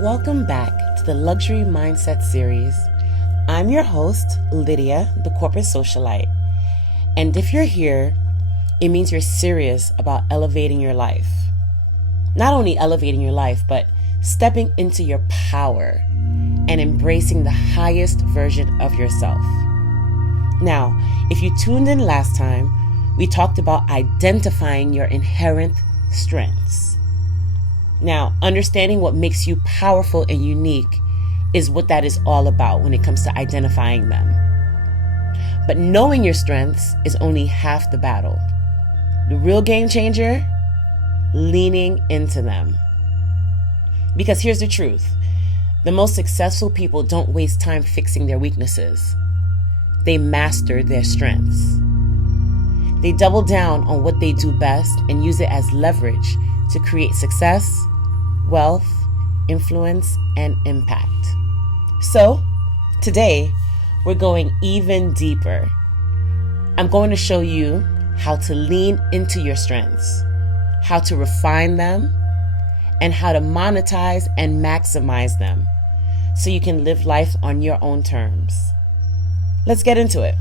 Welcome back to the Luxury Mindset series. I'm your host, Lydia, the corporate socialite. And if you're here, it means you're serious about elevating your life. Not only elevating your life, but stepping into your power and embracing the highest version of yourself. Now, if you tuned in last time, we talked about identifying your inherent strengths. Now, understanding what makes you powerful and unique is what that is all about when it comes to identifying them. But knowing your strengths is only half the battle. The real game changer, leaning into them. Because here's the truth. The most successful people don't waste time fixing their weaknesses. They master their strengths. They double down on what they do best and use it as leverage to create success, wealth, influence, and impact. So, today, we're going even deeper. I'm going to show you how to lean into your strengths, how to refine them, and how to monetize and maximize them so you can live life on your own terms. Let's get into it.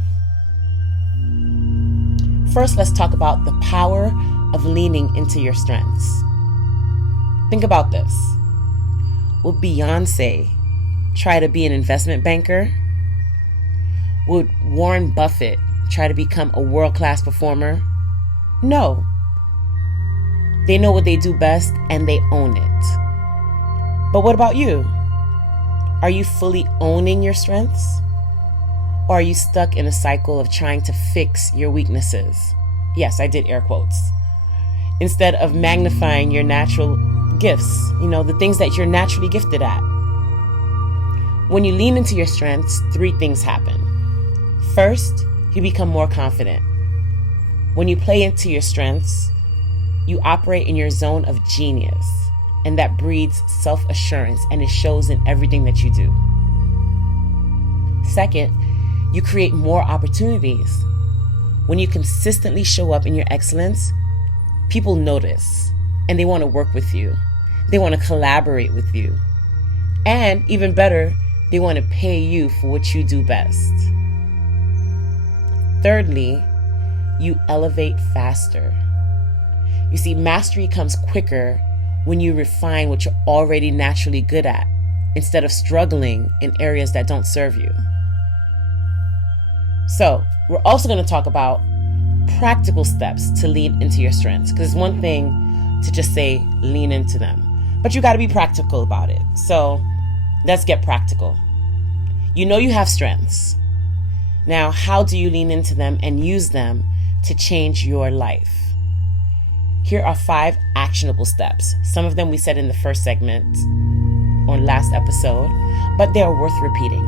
First, let's talk about the power of leaning into your strengths. Think about this. Would Beyonce try to be an investment banker? Would Warren Buffett try to become a world-class performer? No. They know what they do best and they own it. But what about you? Are you fully owning your strengths? Or are you stuck in a cycle of trying to fix your weaknesses? Yes, I did air quotes. Instead of magnifying your natural gifts, the things that you're naturally gifted at. When you lean into your strengths, 3 things happen. First, you become more confident. When you play into your strengths, you operate in your zone of genius, and that breeds self-assurance, and it shows in everything that you do. Second, you create more opportunities. When you consistently show up in your excellence, people notice and they want to work with you. They want to collaborate with you. And even better, they want to pay you for what you do best. Thirdly, you elevate faster. You see, mastery comes quicker when you refine what you're already naturally good at instead of struggling in areas that don't serve you. So, we're also going to talk about practical steps to lean into your strengths, because it's one thing to just say lean into them, but you got to be practical about it. So let's get practical. You know you have strengths. Now, how do you lean into them and use them to change your life? Here are 5 actionable steps. Some of them we said in the first segment or last episode, but they are worth repeating.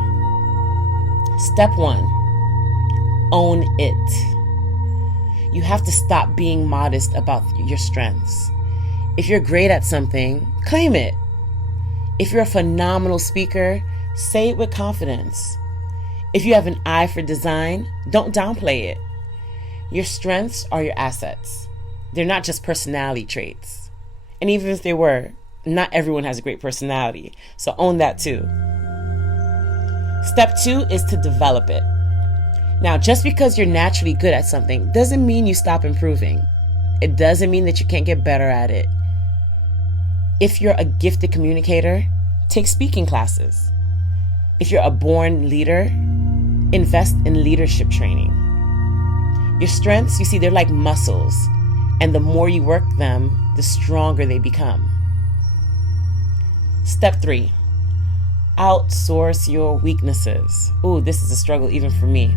Step 1, own it. You have to stop being modest about your strengths. If you're great at something, claim it. If you're a phenomenal speaker, say it with confidence. If you have an eye for design, don't downplay it. Your strengths are your assets. They're not just personality traits. And even if they were, not everyone has a great personality. So own that too. Step 2 is to develop it. Now, just because you're naturally good at something doesn't mean you stop improving. It doesn't mean that you can't get better at it. If you're a gifted communicator, take speaking classes. If you're a born leader, invest in leadership training. Your strengths, you see, they're like muscles, and the more you work them, the stronger they become. Step 3, outsource your weaknesses. Ooh, this is a struggle even for me.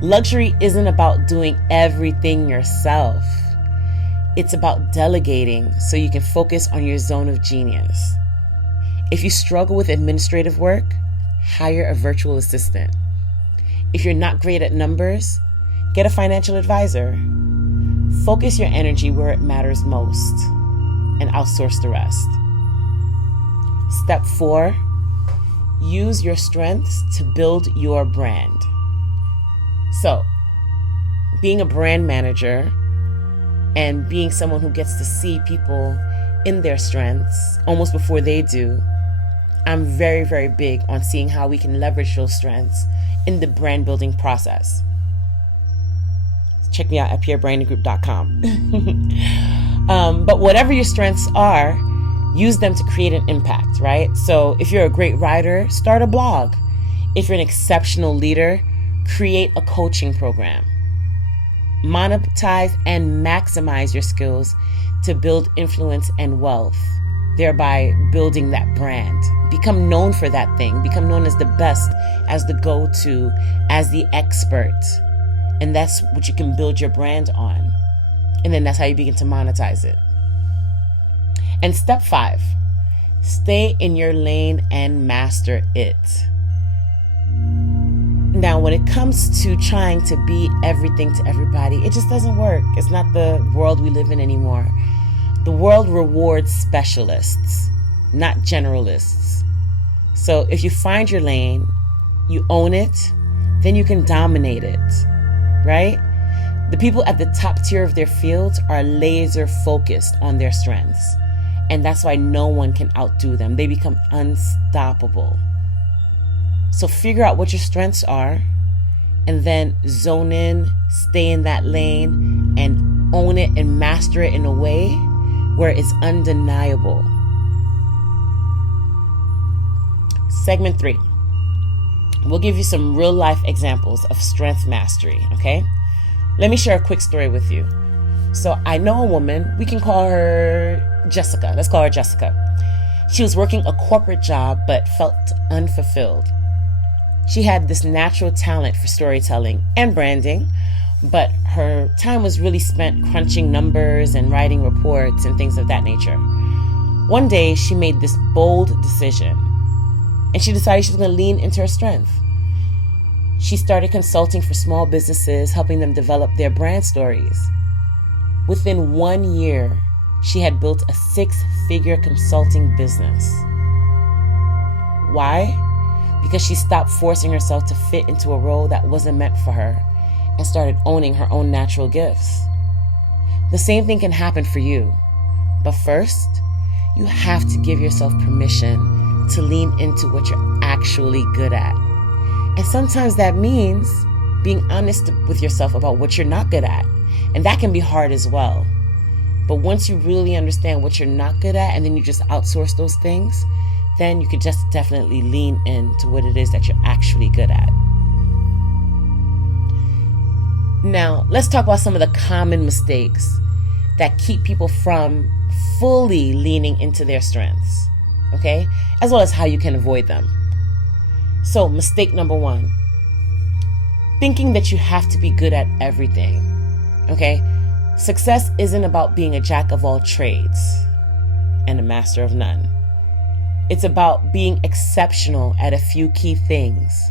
Luxury isn't about doing everything yourself. It's about delegating so you can focus on your zone of genius. If you struggle with administrative work, hire a virtual assistant. If you're not great at numbers, get a financial advisor. Focus your energy where it matters most and outsource the rest. Step 4, use your strengths to build your brand. So, being a brand manager and being someone who gets to see people in their strengths almost before they do I'm very, very big on seeing how we can leverage those strengths in the brand building process. Check me out at purebrandinggroup.com. But whatever your strengths are, use them to create an impact, right? So if you're a great writer, start a blog. If you're an exceptional leader, create a coaching program. Monetize and maximize your skills to build influence and wealth, thereby building that brand. Become known for that thing. Become known as the best, as the go-to, as the expert. And that's what you can build your brand on. And then that's how you begin to monetize it. And step 5, stay in your lane and master it. Now, when it comes to trying to be everything to everybody, it just doesn't work. It's not the world we live in anymore. The world rewards specialists, not generalists. So if you find your lane, you own it, then you can dominate it, right? The people at the top tier of their fields are laser focused on their strengths. And that's why no one can outdo them. They become unstoppable. So figure out what your strengths are and then zone in, stay in that lane and own it and master it in a way where it's undeniable. Segment 3. We'll give you some real life examples of strength mastery, okay? Let me share a quick story with you. So I know a woman, we can call her Jessica. Let's call her Jessica. She was working a corporate job but felt unfulfilled. She had this natural talent for storytelling and branding, but her time was really spent crunching numbers and writing reports and things of that nature. One day, she made this bold decision, and she decided she was going to lean into her strength. She started consulting for small businesses, helping them develop their brand stories. Within 1 year, she had built a 6-figure consulting business. Why? Because she stopped forcing herself to fit into a role that wasn't meant for her and started owning her own natural gifts. The same thing can happen for you. But first, you have to give yourself permission to lean into what you're actually good at. And sometimes that means being honest with yourself about what you're not good at. And that can be hard as well. But once you really understand what you're not good at and then you just outsource those things, then you could just definitely lean into what it is that you're actually good at. Now, let's talk about some of the common mistakes that keep people from fully leaning into their strengths, okay? As well as how you can avoid them. So, mistake number 1, thinking that you have to be good at everything, okay? Success isn't about being a jack of all trades and a master of none. It's about being exceptional at a few key things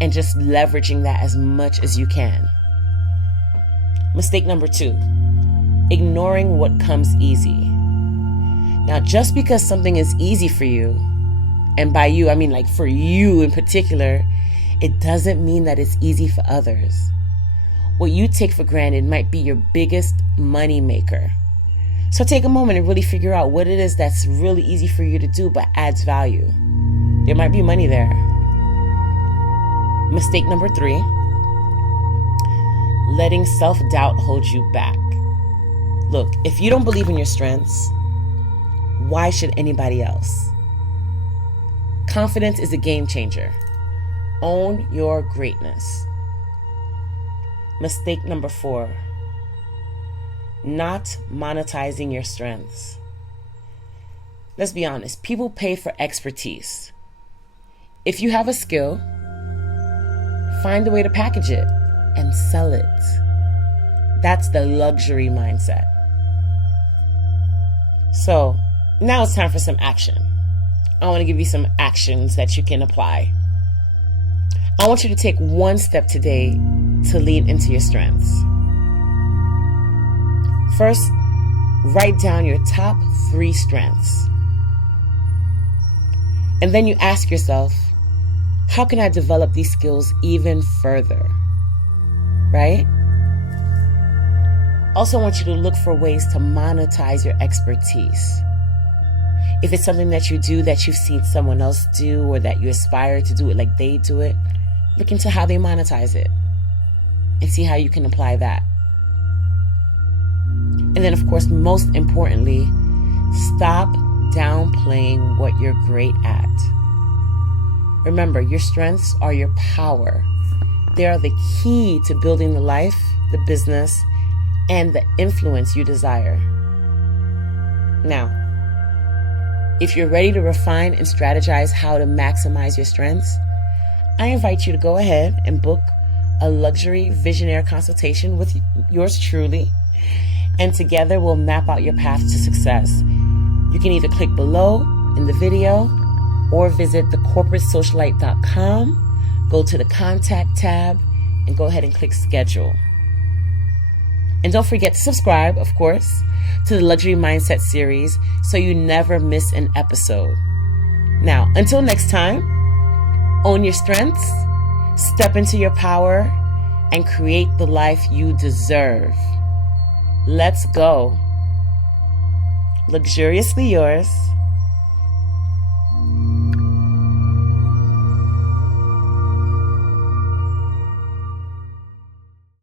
and just leveraging that as much as you can. Mistake number 2, ignoring what comes easy. Now, just because something is easy for you, and by you, I mean like for you in particular, it doesn't mean that it's easy for others. What you take for granted might be your biggest money maker. So take a moment and really figure out what it is that's really easy for you to do but adds value. There might be money there. Mistake number 3, letting self-doubt hold you back. Look, if you don't believe in your strengths, why should anybody else? Confidence is a game changer. Own your greatness. Mistake number 4, not monetizing your strengths. Let's be honest, people pay for expertise. If you have a skill, find a way to package it and sell it. That's the luxury mindset. So now it's time for some action. I want to give you some actions that you can apply. I want you to take one step today to lean into your strengths. First, write down your top 3 strengths. And then you ask yourself, how can I develop these skills even further? Right? Also, I want you to look for ways to monetize your expertise. If it's something that you do that you've seen someone else do, or that you aspire to do it like they do it, look into how they monetize it and see how you can apply that. And then, of course, most importantly, stop downplaying what you're great at. Remember, your strengths are your power. They are the key to building the life, the business, and the influence you desire. Now, if you're ready to refine and strategize how to maximize your strengths, I invite you to go ahead and book a luxury visionary consultation with yours truly, and together we'll map out your path to success. You can either click below in the video or visit thecorporatesocialite.com, go to the contact tab, and go ahead and click schedule. And don't forget to subscribe, of course, to the Luxury Mindset series so you never miss an episode. Now, until next time, own your strengths, step into your power, and create the life you deserve. Let's go. Luxuriously yours,